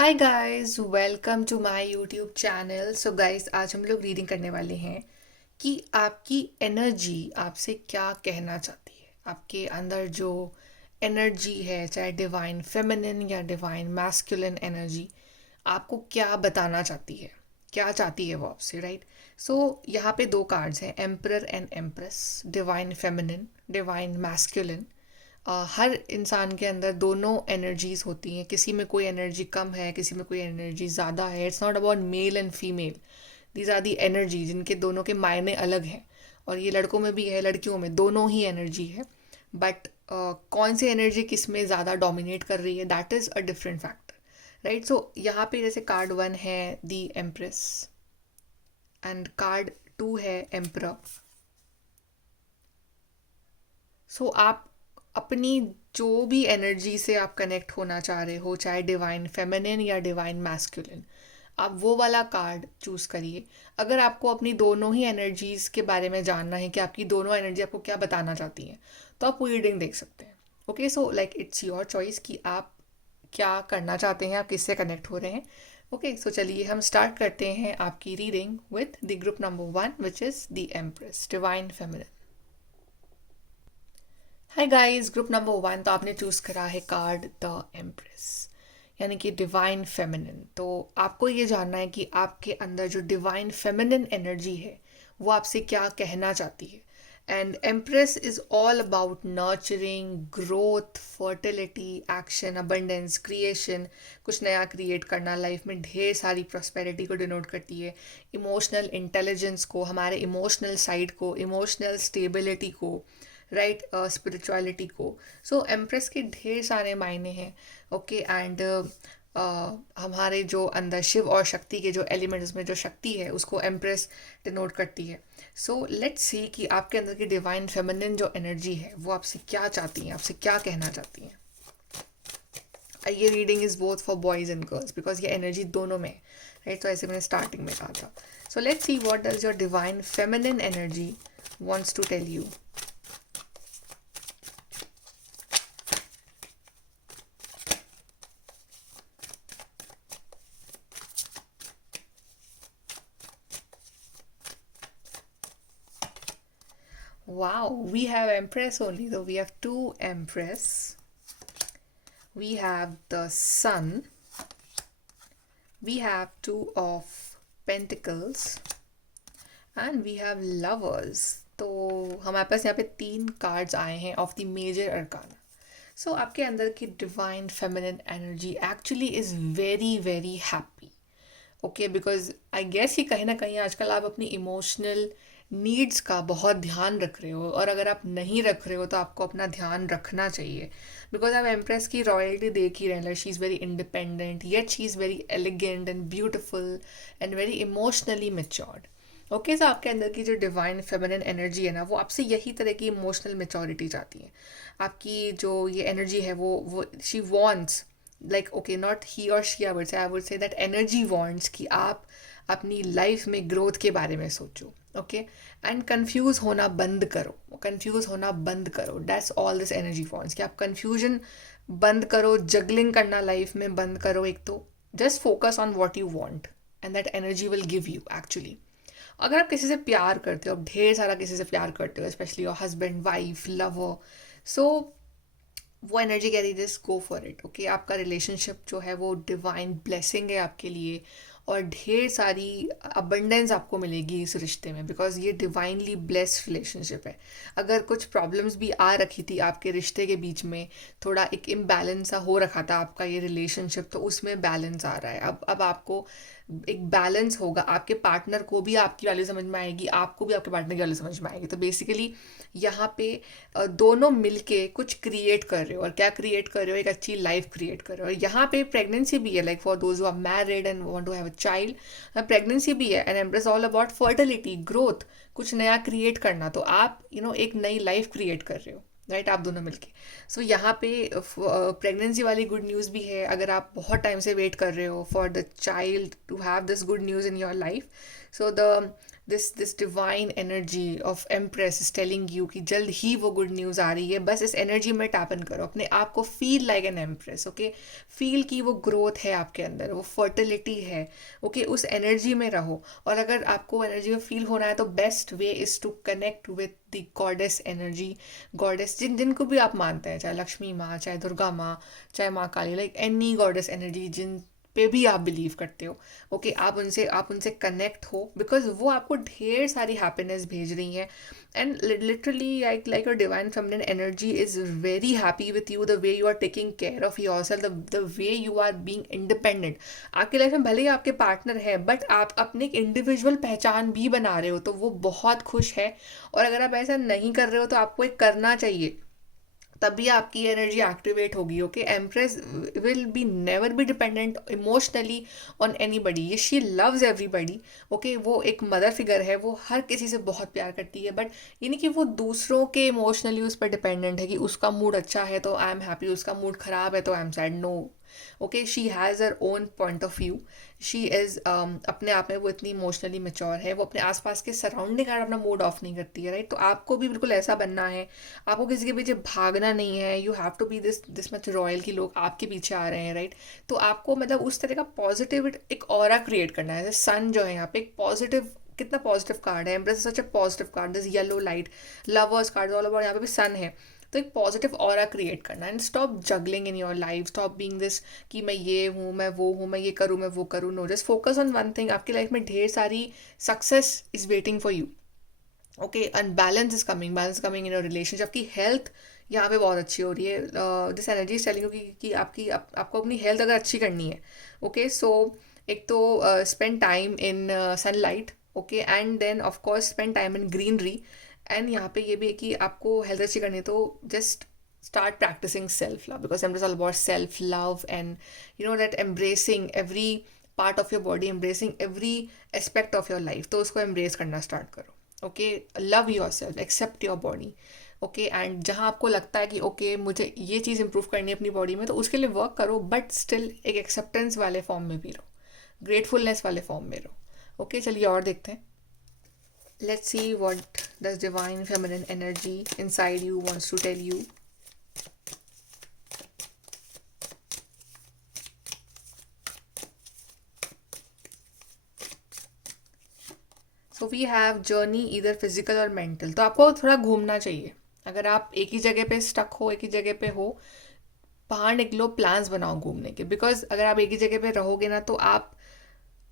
Hi guys, welcome to my YouTube channel. So guys, आज हम लोग रीडिंग करने वाले हैं कि आपकी एनर्जी आपसे क्या कहना चाहती है। आपके अंदर जो एनर्जी है, चाहे डिवाइन फेमिनिन या डिवाइन मैस्कुलिन एनर्जी, आपको क्या बताना चाहती है, क्या चाहती है वो आपसे, राइट। सो यहाँ पे दो कार्ड्स हैं, emperor and empress, divine feminine, divine masculine. हर इंसान के अंदर दोनों एनर्जीज होती हैं। किसी में कोई एनर्जी कम है, किसी में कोई एनर्जी ज़्यादा है। It's not about male and female, these are the energy जिनके दोनों के मायने अलग हैं। और ये लड़कों में भी है, लड़कियों में, दोनों ही एनर्जी है। बट कौन सी एनर्जी किस में ज़्यादा डोमिनेट कर रही है, that is a different factor, right. So यहाँ पे जैसे कार्ड वन है the empress and card two है एम्परर। सो आप अपनी जो भी एनर्जी से आप कनेक्ट होना चाह रहे हो, चाहे डिवाइन फेमिनिन या डिवाइन मैस्कुलिन, आप वो वाला कार्ड चूज़ करिए। अगर आपको अपनी दोनों ही एनर्जीज़ के बारे में जानना है कि आपकी दोनों एनर्जी आपको क्या बताना चाहती हैं, तो आप वो रीडिंग देख सकते हैं। Okay, so like it's your choice कि आप क्या करना चाहते हैं, आप किससे कनेक्ट हो रहे हैं। ओके, सो चलिए हम स्टार्ट करते हैं आपकी reading with the group number one, which is the empress, divine feminine. Hi guys, group number one, तो आपने चूज़ करा है कार्ड द एम्प्रेस, यानी कि डिवाइन फेमिनिन। तो आपको ये जानना है कि आपके अंदर जो डिवाइन फेमिनिन एनर्जी है वो आपसे क्या कहना चाहती है। And empress is all about nurturing, growth, fertility, action, abundance, creation, कुछ नया क्रिएट करना, लाइफ में ढेर सारी प्रॉस्पेरिटी को डिनोट करती है। इमोशनल इंटेलिजेंस को, हमारे इमोशनल साइड को, इमोशनल स्टेबिलिटी को, राइट, स्पिरिचुअलिटी को। सो एम्प्रेस के ढेर सारे मायने हैं। ओके, एंड हमारे जो अंदर शिव और शक्ति के जो एलिमेंट्स में जो शक्ति है उसको एम्प्रेस डिनोट करती है। सो लेट्स सी कि आपके अंदर की डिवाइन फेमिनिन जो एनर्जी है वो आपसे क्या चाहती हैं, आपसे क्या कहना चाहती हैं। ये reading is both for boys and girls because ये एनर्जी दोनों में है, राइट। तो ऐसे मैंने स्टार्टिंग में कहा था। So let's see what does your divine feminine energy wants to tell you. Wow, we have Empress only, though we have two Empress. We have the Sun. We have Two of Pentacles. And we have Lovers. तो हमारे पास यहाँ पे तीन cards आए हैं of the major arcana. So आपके अंदर की divine feminine energy actually is very very happy. Okay, because I guess कि कहीं ना कहीं आजकल आप अपनी इमोशनल नीड्स का बहुत ध्यान रख रहे हो, और अगर आप नहीं रख रहे हो तो आपको अपना ध्यान रखना चाहिए। बिकॉज आप एम्प्रेस की रॉयल्टी देख ही रहे हैं, she is very independent, yet she is very elegant and beautiful and very emotionally matured. Okay, so आपके अंदर की जो डिवाइन फेमिनिन एनर्जी है ना, वो आपसे यही तरह की इमोशनल मेच्योरिटी चाहती है। आपकी जो ये एनर्जी है वो she wants, like okay, not he or she, I would say that energy wants कि आप अपनी लाइफ में ग्रोथ के बारे में सोचो। ओके, एंड कंफ्यूज होना बंद करो, कंफ्यूज होना बंद करो। That's all this energy wants कि आप कंफ्यूजन बंद करो, जगलिंग करना लाइफ में बंद करो। एक तो just focus on what you want and that energy will give you actually. अगर आप किसी से प्यार करते हो, आप ढेर सारा किसी से प्यार करते हो, specially your husband, wife, lover, so वो एनर्जी कह रही है just go for it. Okay, आपका रिलेशनशिप जो है वो डिवाइन ब्लेसिंग है आपके लिए, और ढेर सारी अबंडेंस आपको मिलेगी इस रिश्ते में, बिकॉज ये डिवाइनली ब्लेस्ड रिलेशनशिप है। अगर कुछ प्रॉब्लम्स भी आ रखी थी आपके रिश्ते के बीच में, थोड़ा एक इम्बैलेंस सा हो रखा था आपका ये रिलेशनशिप, तो उसमें बैलेंस आ रहा है। अब आपको एक बैलेंस होगा, आपके पार्टनर को भी आपकी वैल्यू समझ में आएगी, आपको भी आपके पार्टनर की वैल्यू समझ में आएगी। तो बेसिकली यहाँ पे दोनों मिलके कुछ क्रिएट कर रहे हो, और क्या क्रिएट कर रहे हो, एक अच्छी लाइफ क्रिएट कर रहे हो। और यहाँ पे प्रेगनेंसी भी है, like for those who are married and want to have a child, pregnancy भी है। And empress all about fertility, growth, कुछ नया क्रिएट करना। तो आप एक नई लाइफ क्रिएट कर रहे हो, राइट, आप दोनों मिलके। सो यहाँ पे प्रेगनेंसी वाली गुड न्यूज़ भी है। अगर आप बहुत टाइम से वेट कर रहे हो for the child to have this good news in your life, so the this divine energy of empress is telling you कि जल्द ही वो गुड न्यूज़ आ रही है. बस इस एनर्जी में टैप इन करो, अपने आप को feel like an empress. Okay, feel की वो ग्रोथ है आपके अंदर, वो फर्टिलिटी है. ओके, उस एनर्जी में रहो. और अगर आपको एनर्जी में फील होना है तो best way is to connect with the goddess energy. Goddess जिनको भी आप मानते हैं, चाहे लक्ष्मी माँ, चाहे दुर्गा माँ, चाहे माँ काली, लाइक एनी गॉडेस एनर्जी जिन पे भी आप बिलीव करते हो. ओके, आप उनसे कनेक्ट हो, बिकॉज वो आपको ढेर सारी हैप्पीनेस भेज रही हैं. And literally like your divine feminine energy is very happy with you, the way you are taking care of your self, the way you are being independent. आपकी लाइफ में भले ही आपके पार्टनर है, बट आप अपनी एक इंडिविजुअल पहचान भी बना रहे हो, तो वो बहुत खुश है. और अगर आप ऐसा नहीं कर रहे हो तो आपको एक करना चाहिए, तभी आपकी एनर्जी एक्टिवेट होगी. Okay, empress will be never be dependent emotionally on anybody. ये शी लव्स एवरीबडी. ओके, वो एक मदर फिगर है, वो हर किसी से बहुत प्यार करती है, बट ये नहीं कि वो दूसरों के इमोशनली उस पर डिपेंडेंट है कि उसका मूड अच्छा है तो आई एम हैप्पी, उसका मूड ख़राब है तो I am sad. No. Okay, she has her own point of view. She is अपने आप में वो इतनी इमोशनली मेच्योर है, वो अपने आसपास के सराउंडिंग का अपना मूड ऑफ नहीं करती है. राइट, तो आपको भी बिल्कुल ऐसा बनना है. आपको किसी के पीछे भागना नहीं है. You have to be this much royal कि लोग आपके पीछे आ रहे हैं. राइट, तो आपको मतलब उस तरह का पॉजिटिव एक ऑरा क्रिएट करना है. जैसे सन जो है यहाँ पे एक पॉजिटिव, कितना पॉजिटिव कार्ड है. Empress such a positive card, this yellow light lovers card all over. यहाँ पे भी सन है, तो एक पॉजिटिव ऑरा क्रिएट करना. And stop juggling in your life, stop being this कि मैं ये हूँ, मैं वो हूँ, मैं ये करूँ, मैं वो करूँ. No, just focus on one thing. आपकी लाइफ में ढेर सारी success is waiting for you. Okay, and balance is coming, balance coming in your relationship. आपकी हेल्थ यहाँ पे बहुत अच्छी हो रही है. This energy is telling you कि आपको अपनी हेल्थ अगर अच्छी करनी है. ओके, सो एक तो spend time in sunlight. Okay, and then of course spend time in greenery. And यहाँ पे ये भी है कि आपको हेल्थ अच्छी करनी है तो just start practicing self love, because I'm just all about self love, and you know that embracing every part of your body, embracing every aspect of your life. तो उसको embrace करना start करो. Okay, love yourself, accept your body. Okay, and जहाँ आपको लगता है कि okay मुझे ये चीज़ इंप्रूव करनी है अपनी बॉडी में, तो उसके लिए वर्क करो, बट स्टिल एक एक्सेप्टेंस वाले फॉर्म में भी रहो, ग्रेटफुलनेस वाले फॉर्म में रहो. ओके, चलिए और देखते हैं. Let's see what does divine feminine energy inside you wants to tell you. So we have journey इधर फिजिकल और मेंटल. तो आपको थोड़ा घूमना चाहिए. अगर आप एक ही जगह पे स्टक हो, एक ही जगह पे हो, बाहर निकलो, प्लान्स बनाओ घूमने के. बिकॉज अगर आप एक ही जगह पे रहोगे ना तो आप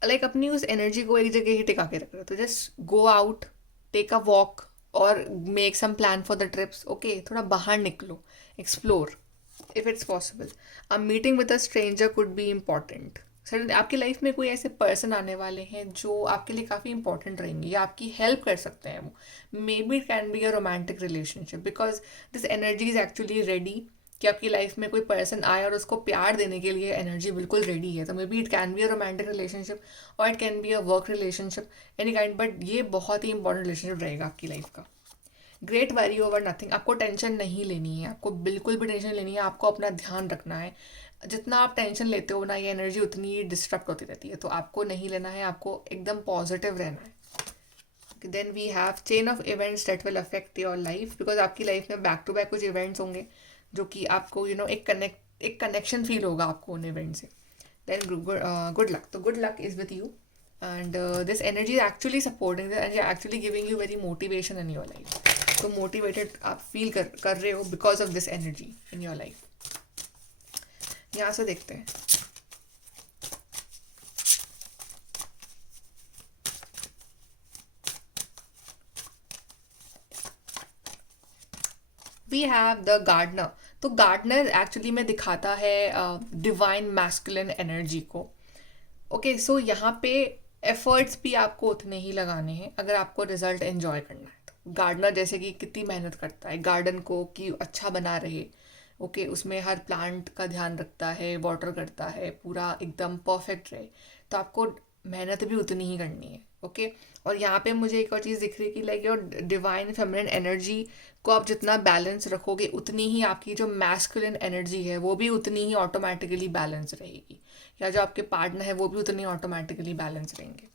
लाइक अपनी उस एनर्जी को एक जगह ही टिका के रख रहे हो. तो just go out, take a walk और make some plan for the trips. Okay, थोड़ा बाहर निकलो, explore if it's possible. A meeting with a stranger could be important. Sudden आपकी लाइफ में कोई ऐसे पर्सन आने वाले हैं जो आपके लिए काफ़ी इंपॉर्टेंट रहेंगे या आपकी हेल्प कर सकते हैं. वो मे be it can be a romantic relationship, because this energy is actually ready कि आपकी लाइफ में कोई पर्सन आए और उसको प्यार देने के लिए एनर्जी बिल्कुल रेडी है. तो may be it can be a romantic relationship or it can be a work relationship, any kind. But ये बहुत ही इंपॉर्टेंट रिलेशनशिप रहेगा आपकी लाइफ का. Great worry over nothing. आपको टेंशन नहीं लेनी है, आपको बिल्कुल भी टेंशन लेनी है. आपको अपना ध्यान रखना है. जितना आप टेंशन लेते हो ना, ये एनर्जी उतनी ही डिस्ट्रक्ट होती रहती है. तो आपको नहीं लेना है, आपको एकदम पॉजिटिव रहना है. Then we have chain of events that will affect your life, because आपकी लाइफ में बैक टू बैक कुछ इवेंट्स होंगे जो कि आपको एक कनेक्शन फील होगा आपको उन इवेंट से. Then good luck. तो good luck is with you, and this energy is actually supporting, this energy actually giving you very motivation in your life. तो मोटिवेटेड आप फील कर रहे हो because of this energy in your life. यहाँ से देखते हैं. We have the gardener. तो गार्डनर एक्चुअली में दिखाता है डिवाइन मैस्कुलिन एनर्जी को. ओके, सो यहाँ पे एफर्ट्स भी आपको उतने ही लगाने हैं अगर आपको रिजल्ट एंजॉय करना है. तो गार्डनर जैसे कि कितनी मेहनत करता है गार्डन को कि अच्छा बना रहे. ओके, उसमें हर प्लांट का ध्यान रखता है, वाटर करता है, पूरा एकदम परफेक्ट रहे. तो आपको मेहनत भी उतनी ही करनी है. ओके, और यहाँ पे मुझे एक और चीज़ दिख रही है कि like your divine feminine energy को आप जितना बैलेंस रखोगे, उतनी ही आपकी जो मैस्कुलिन एनर्जी है वो भी उतनी ही ऑटोमेटिकली बैलेंस रहेगी, या जो आपके पार्टनर है वो भी उतनी ऑटोमेटिकली बैलेंस रहेंगे.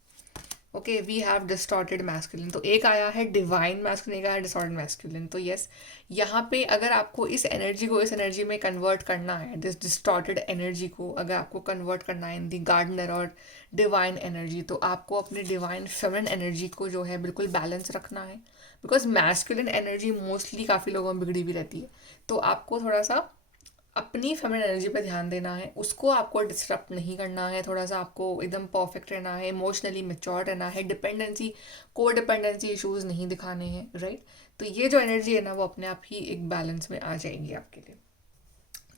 Okay, we have distorted masculine, तो एक आया है डिवाइन मैस्कुलिन, एक आया है डिस्टॉर्टेड मैस्कुलिन। तो यस, यहाँ पे अगर आपको इस एनर्जी को इस एनर्जी में कन्वर्ट करना है, दिस डिस्टॉर्टेड एनर्जी को अगर आपको कन्वर्ट करना है इन दी गार्डनर और डिवाइन एनर्जी, तो आपको अपने डिवाइन फेमिनिन एनर्जी को जो है बिल्कुल बैलेंस रखना है। बिकॉज मैस्कुलिन एनर्जी मोस्टली काफ़ी लोगों में बिगड़ी भी रहती है, तो आपको थोड़ा सा अपनी फेमिनिन एनर्जी पे ध्यान देना है, उसको आपको डिस्टर्ब नहीं करना है, थोड़ा सा आपको एकदम परफेक्ट रहना है, इमोशनली मेच्योर रहना है, डिपेंडेंसी को डिपेंडेंसी इश्यूज नहीं दिखाने हैं, राइट। तो ये जो एनर्जी है ना, वो अपने आप ही एक बैलेंस में आ जाएगी आपके लिए।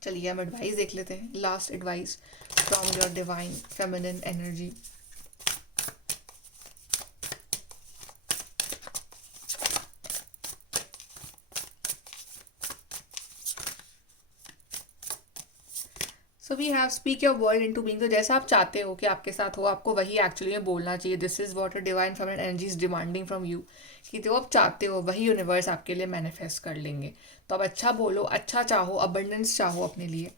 चलिए हम एडवाइस देख लेते हैं, last advice from your divine feminine energy. So we have speak your word into being, तो जैसा आप चाहते हो कि आपके साथ हो, आपको वही एक्चुअली में बोलना चाहिए। This is what a divine feminine energy is demanding from you, कि जो आप चाहते हो वही यूनिवर्स आपके लिए मैनिफेस्ट कर लेंगे। तो आप अच्छा बोलो, अच्छा चाहो, अबंडेंस चाहो अपने लिए।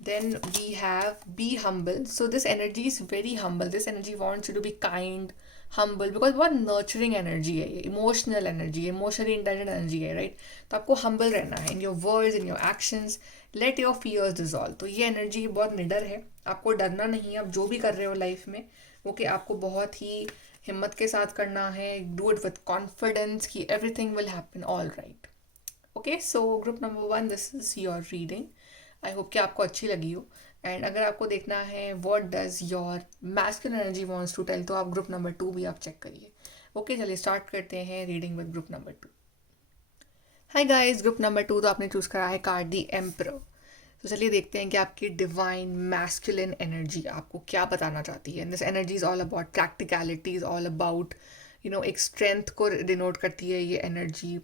Then we have be humble. So this energy is very humble. This energy wants you to be kind, humble, because बहुत nurturing energy है ये, emotional energy है, emotionally intelligent energy है, right? तो आपको humble रहना है in your words, in your actions. Let your fears dissolve. तो ये energy बहुत निडर है, आपको डरना नहीं है। आप जो भी कर रहे हो लाइफ में, ओके, आपको बहुत ही हिम्मत के साथ करना है। डू इट विथ कॉन्फिडेंस कि everything will happen all right. Okay, so group number 1, this is your reading. I hope कि आपको अच्छी लगी हो। एंड अगर आपको देखना है what does your masculine energy wants to tell, तो आप ग्रुप नंबर 2 भी आप चेक करिए। ओके, चलिए स्टार्ट करते हैं reading with group number 2। Hi guys, group number 2 तो आपने चूज़ करा है कार्ड दी एम्परर। तो चलिए देखते हैं कि आपकी डिवाइन मैस्कुलिन एनर्जी आपको क्या बताना चाहती है। This energy is all about practicality, is all about एक स्ट्रेंथ को डिनोट करती है ये एनर्जी,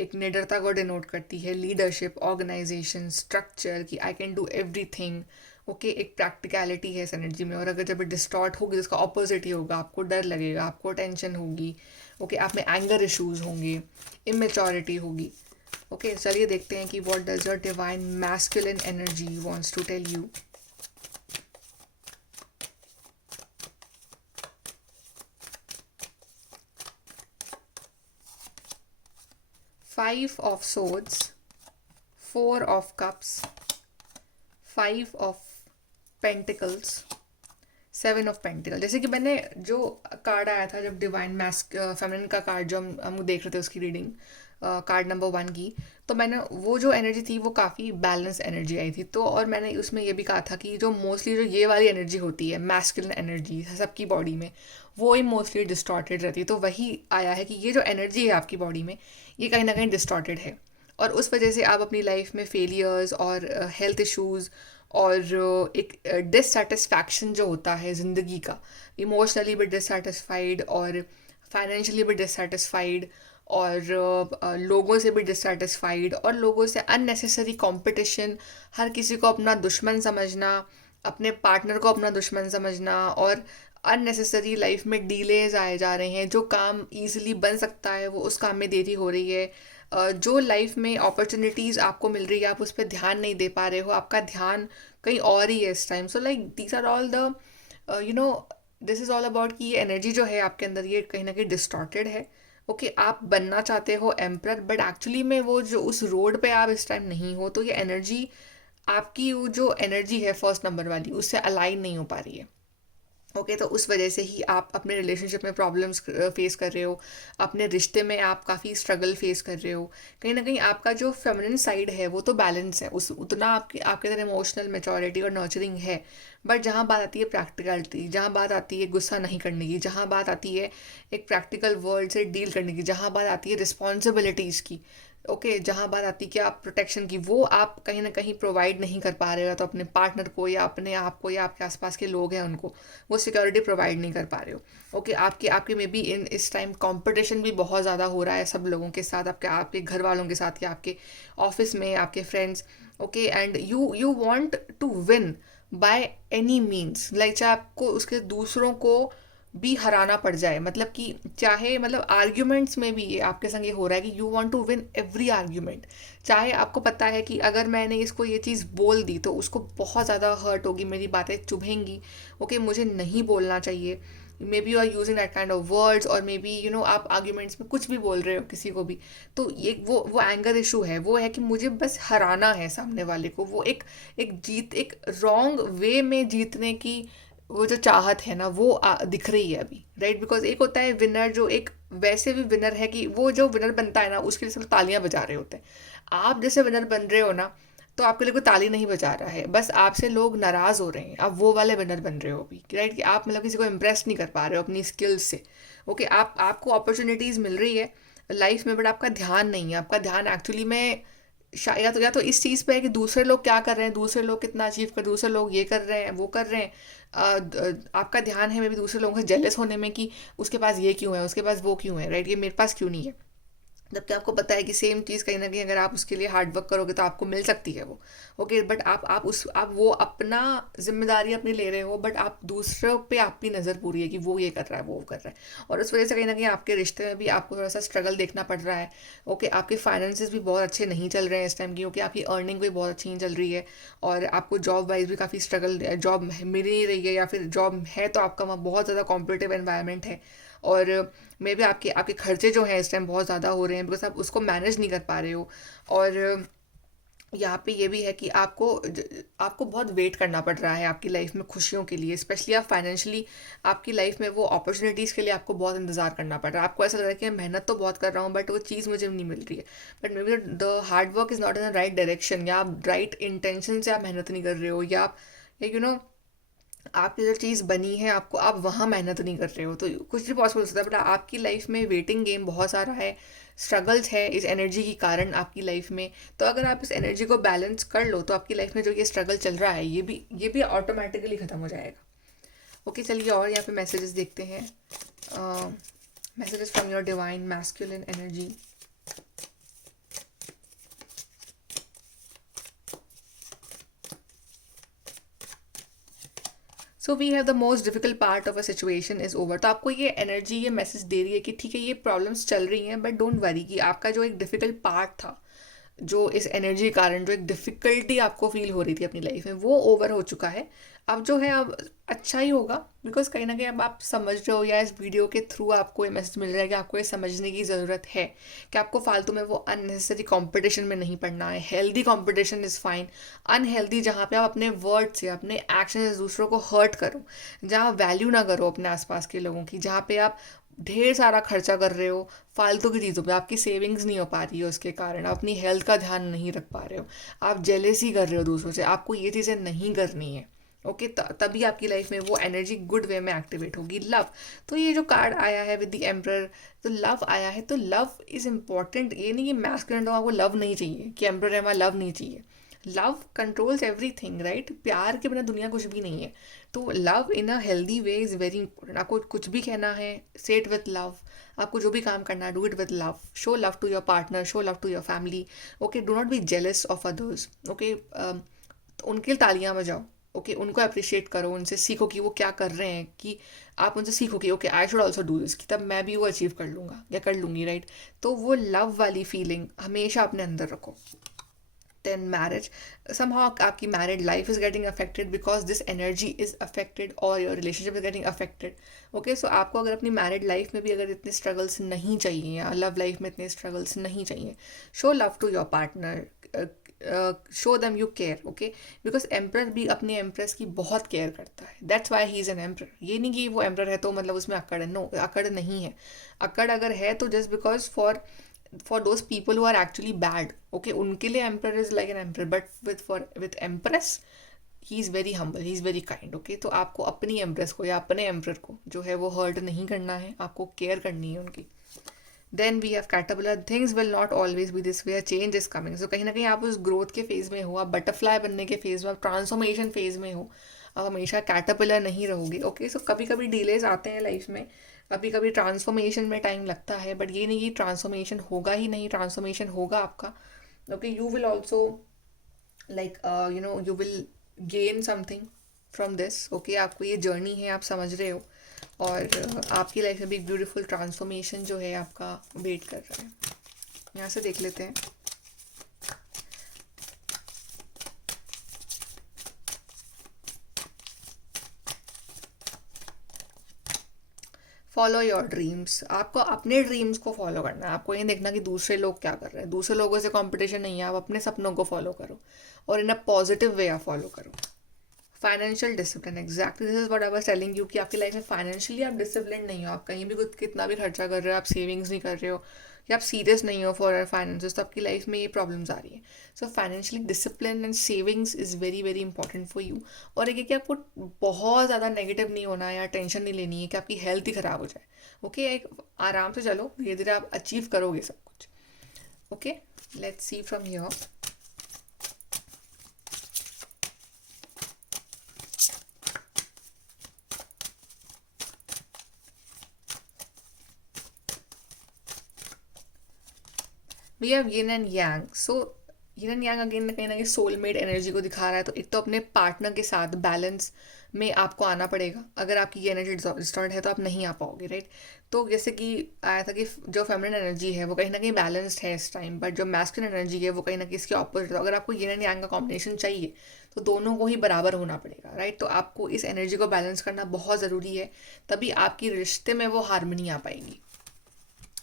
एक निडरता को डिनोट करती है, लीडरशिप, ऑर्गेनाइजेशन, स्ट्रक्चर, कि I can do everything. Okay, एक प्रैक्टिकलिटी है इस एनर्जी में। और अगर जब डिस्टॉर्ट होगी, इसका ऑपोजिट ही होगा, आपको डर लगेगा, आपको टेंशन होगी, ओके, आप में एंगर इश्यूज होंगे, इमेच्योरिटी होगी। ओके, चलिए देखते हैं कि what does your divine masculine energy wants to tell you. Five of Swords, Four of Cups, Five of Pentacles, Seven of Pentacles। जैसे कि मैंने जो कार्ड आया था जब डिवाइन मैस्क फेमिनिन का कार्ड जो हम देख रहे थे उसकी रीडिंग, कार्ड नंबर 1 की, तो मैंने वो जो एनर्जी थी वो काफ़ी बैलेंस एनर्जी आई थी। तो और मैंने उसमें ये भी कहा था कि जो मोस्टली जो ये वाली एनर्जी होती है मैस्कुलिन एनर्जी सबकी बॉडी में, वो ही मोस्टली डिस्टॉर्टेड रहती है। तो वही आया है कि ये जो एनर्जी है आपकी बॉडी में, ये कहीं ना कहीं डिस्टॉर्टेड है, और उस वजह से आप अपनी लाइफ में फेलियर्स और हेल्थ इश्यूज़ और एक डिससेटिस्फैक्शन जो होता है ज़िंदगी का, इमोशनली भी डिससेटिस्फाइड और फाइनेंशियली भी डिससेटिस्फाइड और लोगों से भी डिससेटिस्फाइड, और लोगों से अननेसेसरी कंपटीशन, हर किसी को अपना दुश्मन समझना, अपने पार्टनर को अपना दुश्मन समझना, और अननेसेसरी लाइफ में डिलेज आए जा रहे हैं। जो काम इजीली बन सकता है वो उस काम में देरी हो रही है। जो लाइफ में अपॉर्चुनिटीज़ आपको मिल रही है आप उस पर ध्यान नहीं दे पा रहे हो, आपका ध्यान कहीं और ही है इस time. So like these are all the this is all about कि ये एनर्जी जो है आपके अंदर ये कहीं ना कहीं डिस्टॉर्टेड है। ओके, आप बनना चाहते हो एम्परर, बट एक्चुअली में वो जो उस रोड पे आप इस टाइम नहीं हो, तो ये एनर्जी आपकी वो जो एनर्जी है फर्स्ट नंबर वाली उससे अलाइन नहीं हो पा रही है। ओके, तो उस वजह से ही आप अपने रिलेशनशिप में प्रॉब्लम्स फेस कर रहे हो, अपने रिश्ते में आप काफ़ी स्ट्रगल फेस कर रहे हो। कहीं ना कहीं आपका जो फेमिनिन साइड है वो तो बैलेंस है, उस उतना आपके अंदर इमोशनल मेच्योरिटी और नर्चरिंग है, बट जहाँ बात आती है प्रैक्टिकलिटी, जहाँ बात आती है गुस्सा नहीं करने की, जहाँ बात आती है एक प्रैक्टिकल वर्ल्ड से डील करने की, जहाँ बात आती है रिस्पॉन्सिबिलिटीज़ की, ओके, जहाँ बात आती है कि आप प्रोटेक्शन की, वो आप कहीं ना कहीं प्रोवाइड नहीं कर पा रहे हो, तो अपने पार्टनर को या अपने आप को या आपके आसपास के लोग हैं उनको वो सिक्योरिटी प्रोवाइड नहीं कर पा रहे हो। ओके, आपके आपके में भी इस टाइम कंपटीशन भी बहुत ज़्यादा हो रहा है सब लोगों के साथ, आपके आपके घर वालों के साथ या आपके ऑफिस में आपके friends. Okay, and you want to win by any means, like चाहे आपको उसके दूसरों को भी हराना पड़ जाए, मतलब कि चाहे मतलब आर्ग्यूमेंट्स में भी ये आपके संग ये हो रहा है कि you want to win every argument. चाहे आपको पता है कि अगर मैंने इसको ये चीज़ बोल दी तो उसको बहुत ज़्यादा हर्ट होगी, मेरी बातें चुभेंगी, ओके, मुझे नहीं बोलना चाहिए, maybe you are using that kind of words, और मे बी आप आर्ग्यूमेंट्स में कुछ भी बोल रहे हो किसी को भी, तो ये वो एंगर इशू है, वो है कि मुझे बस हराना है सामने वाले को, वो एक रॉन्ग वे में जीतने की वो जो चाहत है ना, वो दिख रही है अभी, राइट? बिकॉज एक होता है विनर, जो एक वैसे भी विनर है कि वो जो विनर बनता है ना उसके लिए सब तालियां बजा रहे होते हैं। आप जैसे विनर बन रहे हो ना, तो आपके लिए कोई ताली नहीं बजा रहा है, बस आपसे लोग नाराज़ हो रहे हैं, आप वो वाले विनर बन रहे हो अभी, राइट? कि आप मतलब किसी को इम्प्रेस नहीं कर पा रहे हो अपनी स्किल्स से। ओके, आपको अपॉर्चुनिटीज़ मिल रही है लाइफ में, बट आपका ध्यान नहीं है, आपका ध्यान एक्चुअली में या तो इस चीज़ पे है कि दूसरे लोग क्या कर रहे हैं, दूसरे लोग कितना अचीव कर, दूसरे लोग ये कर रहे हैं, वो कर रहे हैं। आपका ध्यान है मे भी दूसरे लोगों से जेलस होने में कि उसके पास ये क्यों है, उसके पास वो क्यों है, राइट? ये मेरे पास क्यों नहीं है, जबकि आपको पता है कि सेम चीज़ कहीं ना कहीं अगर आप उसके लिए हार्ड वर्क करोगे तो आपको मिल सकती है वो। ओके, बट आप वो अपना जिम्मेदारी अपनी ले रहे हो, बट आप दूसरों पे आपकी नज़र पूरी है कि वो ये कर रहा है, वो कर रहा है, और उस वजह से कहीं ना कहीं आपके रिश्ते में भी आपको थोड़ा सा स्ट्रगल देखना पड़ रहा है। ओके, आपके फाइनेंसेस भी बहुत अच्छे नहीं चल रहे हैं इस टाइम की, क्योंकि आपकी अर्निंग भी बहुत अच्छी नहीं चल रही है, और आपको जॉब वाइज भी काफ़ी स्ट्रगल, जॉब मिल नहीं रही है, या फिर जॉब है तो आपका वहाँ बहुत ज़्यादा कॉम्पिटिटिव एनवायरनमेंट है, और मे बी आपके आपके खर्चे जो हैं इस टाइम बहुत ज़्यादा हो रहे हैं, बिकॉज आप उसको मैनेज नहीं कर पा रहे हो। और यहाँ पे ये भी है कि आपको बहुत वेट करना पड़ रहा है आपकी लाइफ में खुशियों के लिए, स्पेशली आप फाइनेंशियली आपकी लाइफ में वो अपॉर्चुनिटीज़ के लिए आपको बहुत इंतज़ार करना पड़ रहा है। आपको ऐसा लग रहा है कि मैं मेहनत तो बहुत कर रहा हूँ बट वो चीज़ मुझे नहीं मिल रही है, but may be the hard work is not in the right direction, या आप राइट इंटेंशन से आप मेहनत नहीं कर रहे हो, या आप आपकी जो चीज़ बनी है आपको, आप वहाँ मेहनत नहीं कर रहे हो, तो कुछ भी पॉसिबल हो सकता है, बट आपकी लाइफ में वेटिंग गेम बहुत सारा है, स्ट्रगल्स है इस एनर्जी के कारण आपकी लाइफ में। तो अगर आप इस एनर्जी को बैलेंस कर लो तो आपकी लाइफ में जो ये स्ट्रगल चल रहा है ये भी ऑटोमेटिकली ख़त्म हो जाएगा। ओके, चलिए और यहाँ पे मैसेजेस देखते हैं। Messages from your divine masculine energy. So we have the most difficult part of a situation is over. तो आपको ये एनर्जी ये मैसेज दे रही है कि ठीक है ये प्रॉब्लम्स चल रही हैं, बट डोंट वरी, कि आपका जो एक डिफिकल्ट पार्ट था, जो इस एनर्जी के कारण जो एक डिफ़िकल्टी आपको फील हो रही थी अपनी लाइफ में, वो ओवर हो चुका है। अब जो है अब अच्छा ही होगा, बिकॉज कहीं ना कहीं अब आप समझ रहे हो, या इस वीडियो के थ्रू आपको ये मैसेज मिल रहा है कि आपको ये समझने की ज़रूरत है कि आपको फालतू में वो अननेसेसरी कंपटीशन में नहीं पड़ना है। Healthy competition is fine, unhealthy जहाँ पे आप अपने वर्ड से अपने एक्शन से दूसरों को हर्ट करो, जहाँ वैल्यू ना करो अपने आसपास के लोगों की, जहाँ पे आप ढेर सारा खर्चा कर रहे हो फालतू की चीज़ों पे, आपकी सेविंग्स नहीं हो पा रही है, उसके कारण आप अपनी हेल्थ का ध्यान नहीं रख पा रहे हो, आप जेलेसी कर रहे हो दूसरों से, आपको ये चीज़ें नहीं करनी है। ओके, तभी आपकी लाइफ में वो एनर्जी गुड वे में एक्टिवेट होगी। लव, तो ये जो कार्ड आया है विद द एम्परर, तो लव आया है, तो लव इज़ इम्पॉर्टेंट। ये नहीं कि मैस्कुलिन आपको लव नहीं चाहिए, कि एम्परर है वहाँ लव नहीं चाहिए। Love controls everything, right? प्यार के बिना दुनिया कुछ भी नहीं है। तो love in a healthy way is very important. आपको कुछ भी कहना है, से इट विथ लव। आपको जो भी काम करना है, do it with love. Show love to your partner, show love to your family. Okay, do not be jealous of others. Okay, उनके लिए तालियां बजाओ। ओके, उनको अप्रिशिएट करो, उनसे सीखो कि वो क्या कर रहे हैं, कि आप उनसे सीखो कि okay I should also do this, कि तब मैं भी वो अचीव कर लूँगा या कर लूँगी, राइट? तो वो लव वाली फीलिंग हमेशा अपने अंदर रखो। then marriage, somehow आपकी married life is getting affected because this energy is affected, or your relationship is getting affected. Okay, so आपको अगर अपनी married life में भी अगर इतने struggles नहीं चाहिए, या love life में इतने struggles नहीं चाहिए, show love to your partner, show them you care. Okay, because emperor भी अपने empress की बहुत केयर करता है, that's why he is an emperor. ये नहीं कि वो emperor है तो मतलब उसमें अकड़ है, no, अकड़ नहीं है। अकड़ अगर है तो just because for those people who are actually bad, okay, उनके लिए emperor is like an emperor, but with empress he is very humble, he is very kind. Okay, तो आपको अपनी empress को या अपने emperor को जो है वो hurt नहीं करना है, आपको केयर करनी है उनकी। Then we have caterpillar, things will not always be this way, change is coming. So कहीं ना कहीं आप उस ग्रोथ के फेज में हो, आप बटरफ्लाई बनने के फेज में, आप ट्रांसफॉर्मेशन फेज में हो, आप हमेशा कैटरपिलर नहीं रहोगे। ओके, सो कभी कभी डिलेज आते हैं लाइफ में, कभी कभी ट्रांसफॉर्मेशन में टाइम लगता है, बट ये नहीं कि ट्रांसफॉर्मेशन होगा ही नहीं, ट्रांसफॉर्मेशन होगा आपका। Okay, you will also like you will gain something from this. Okay, आपको ये जर्नी है, आप समझ रहे हो, और आपकी लाइफ में भी एक ब्यूटीफुल ट्रांसफॉर्मेशन जो है आपका वेट कर रहा है। यहाँ से देख लेते हैं। Follow your dreams. आपको अपने ड्रीम्स को फॉलो करना है, आपको ये देखना कि दूसरे लोग क्या कर रहे हैं, दूसरे लोगों से कंपटीशन नहीं है, आप अपने सपनों को फॉलो करो और इन अ पॉजिटिव वे आप फॉलो करो। Financial discipline, exactly this is what I was telling you कि आपकी लाइफ में फाइनेंशियली आप डिसिप्लिन नहीं हो, आप कहीं भी कुछ कितना भी खर्चा कर रहे हो, आप सेविंग्स नहीं कर रहे हो या आप सीरियस नहीं हो फॉर फाइनेंसेस, तो आपकी लाइफ में ये प्रॉब्लम्स आ रही है। सो financially discipline and savings is very very important for you. और एक है कि आपको बहुत ज़्यादा नेगेटिव नहीं होना है या टेंशन नहीं लेनी है कि आपकी हेल्थ ही ख़राब हो जाए। ओके एक आराम से चलो, धीरे धीरे आप अचीव करोगे सब कुछ। Okay let's see from here. We have yin and yang. So yin and yang again कहीं ना कहीं सोलमेट एनर्जी को दिखा रहा है। तो एक तो अपने पार्टनर के साथ बैलेंस में आपको आना पड़ेगा। अगर आपकी ये एनर्जी डिस्टॉर्ट है तो आप नहीं आ पाओगे, राइट। तो जैसे कि आया था कि जो फेमिनिन एनर्जी है वो कहीं ना कहीं बैलेंस्ड है इस टाइम, बट जो मैस्कुलिन एनर्जी है वो कहीं ना कहीं इसके ऑपोजिट है। अगर आपको यिन एंड यांग का कॉम्बिनेशन चाहिए तो दोनों को ही बराबर होना पड़ेगा, राइट। तो आपको इस एनर्जी को बैलेंस करना बहुत ज़रूरी है, तभी आपकी रिश्ते में वो हारमोनी आ पाएगी।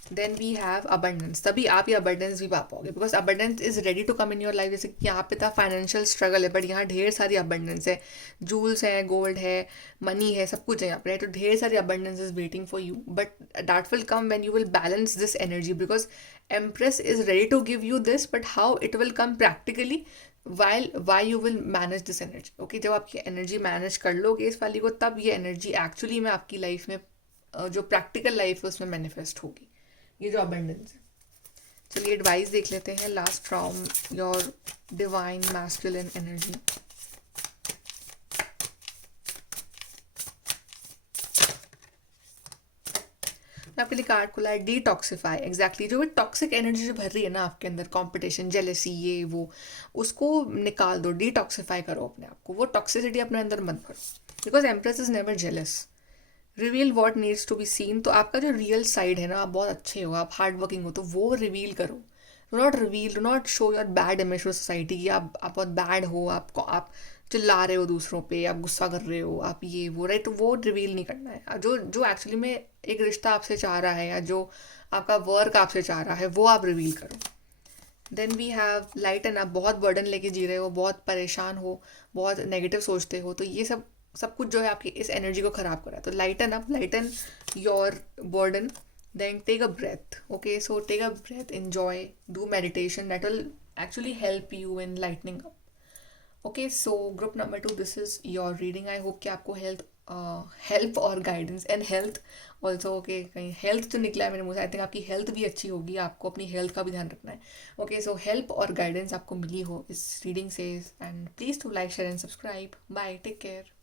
देन वी हैव अबंडेंस, तभी आप ये अबंडेंस भी पा पाओगे, because abundance is ready to come in your life. जैसे कि यहाँ पे था फाइनेंशियल स्ट्रगल है, बट यहाँ ढेर सारी अबंडेंस है, जूल्स हैं, गोल्ड है, मनी है, सब कुछ है यहाँ पे, तो ढेर सारी abundance is waiting for you. But that will come when you will balance this energy, because empress is ready to give you this, but how it will come practically why you will manage this energy. Okay जब आप ये energy manage कर लोगे इस वाली को, तब ये एनर्जी एक्चुअली में आपकी लाइफ में जो प्रैक्टिकल लाइफ है उसमें मैनिफेस्ट होगी, ये जो अबंडेंस है। चलिए एडवाइस देख लेते हैं last from your divine masculine energy. आपके लिए कार्ड खुला है डिटॉक्सिफाई। एग्जैक्टली जो टॉक्सिक एनर्जी जो भर रही है ना आपके अंदर, कंपटीशन, जेलसी, ये वो, उसको निकाल दो, डिटॉक्सिफाई करो अपने आप को। वो टॉक्सिसिटी अपने अंदर मत भरो, because empress is never jealous. Reveal what needs to be seen. तो आपका जो रियल साइड है ना, आप बहुत अच्छे हो, आप हार्ड वर्किंग हो, तो वो रिवील करो। Do not show your bad image to society कि आप बहुत बैड हो, आप चिल्ला रहे हो दूसरों पे, आप गुस्सा कर रहे हो, आप ये वो, राइट। तो वो रिवील नहीं करना है। जो जो एक्चुअली में एक रिश्ता आपसे चाह रहा है या जो आपका वर्क आपसे चाह रहा है वो आप रिवील करो। Then we have light and, आप बहुत बर्डन लेके जी रहे हो, बहुत परेशान हो, बहुत नेगेटिव सोचते हो, तो ये सब कुछ जो है आपकी इस एनर्जी को ख़राब कर रहा है। तो lighten up, lighten your burden, then take a breath. Okay so take a breath, enjoy, do meditation, that will actually help you in lightening up. Okay so group number 2, this is your reading. I hope कि आपको help और guidance and health also. Okay कहीं health तो निकला है मेरे मुँह से, आई थिंक आपकी हेल्थ भी अच्छी होगी, आपको अपनी हेल्थ का भी ध्यान रखना है। ओके सो हेल्प और गाइडेंस आपको मिली हो इस रीडिंग से, and please to like, share and subscribe. Bye, take care.